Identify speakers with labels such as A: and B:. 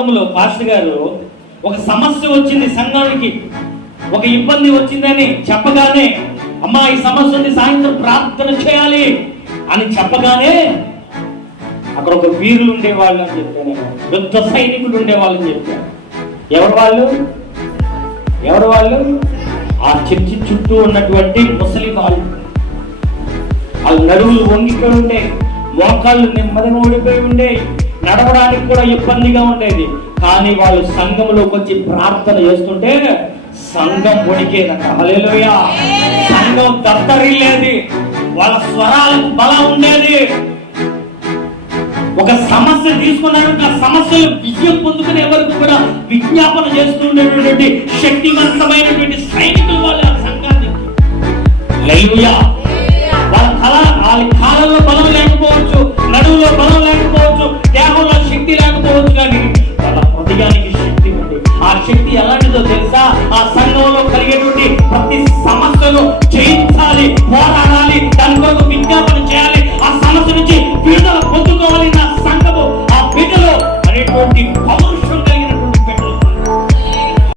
A: సంఘంలో పాస్టర్ గారు ఒక సమస్య వచ్చింది సంఘానికి ఒక ఇబ్బంది వచ్చిందని చెప్పగానే అమ్మా ఈ సమస్య ఉంది సాయంత్రం ప్రార్థన చేయాలి అని చెప్పగానే అక్కడ ఒక వీరులు ఉండేవాళ్ళు అని చెప్పాను. యుద్ధ సైనికులు ఉండేవాళ్ళు అని చెప్పాను. ఎవరు వాళ్ళు? ఎవరు వాళ్ళు? ఆ చర్చి చుట్టూ ఉన్నటువంటి ముసలి వాళ్ళు. వాళ్ళ నడువులు వంగిపోయి ఉండే మోకాళ్ళు నెమ్మదిగా ఓడిపోయి ఉండే నడవడానికి కూడా ఇబ్బందిగా ఉండేది. కానీ వాళ్ళు సంఘంలోకి వచ్చి ప్రార్థన చేస్తుంటే సంఘం వణికేదట హల్లెలూయా. సంఘం దత్తరిల్లేది. వాళ్ళ స్వరాలకు బలం ఉండేది. ఒక సమస్య తీసుకున్నారు ఆ సమస్యలు విజయం పొందుకునే వరకు కూడా విజ్ఞాపన చేస్తుండేటువంటి శక్తివంతమైనటువంటి సైనికులు వాళ్ళ సంఘాన్ని తెలుసా? ఆ సంఘంలో కలిగేటువంటి ప్రతి సమస్యను జయించాలి పోరాడాలి దాని కొరకు విజ్ఞాపన చేయాలి. ఆ సమస్య నుంచి విడుదల పొందుకోవాలి నా సంఘము ఆ బిడ్డలో అనేటువంటి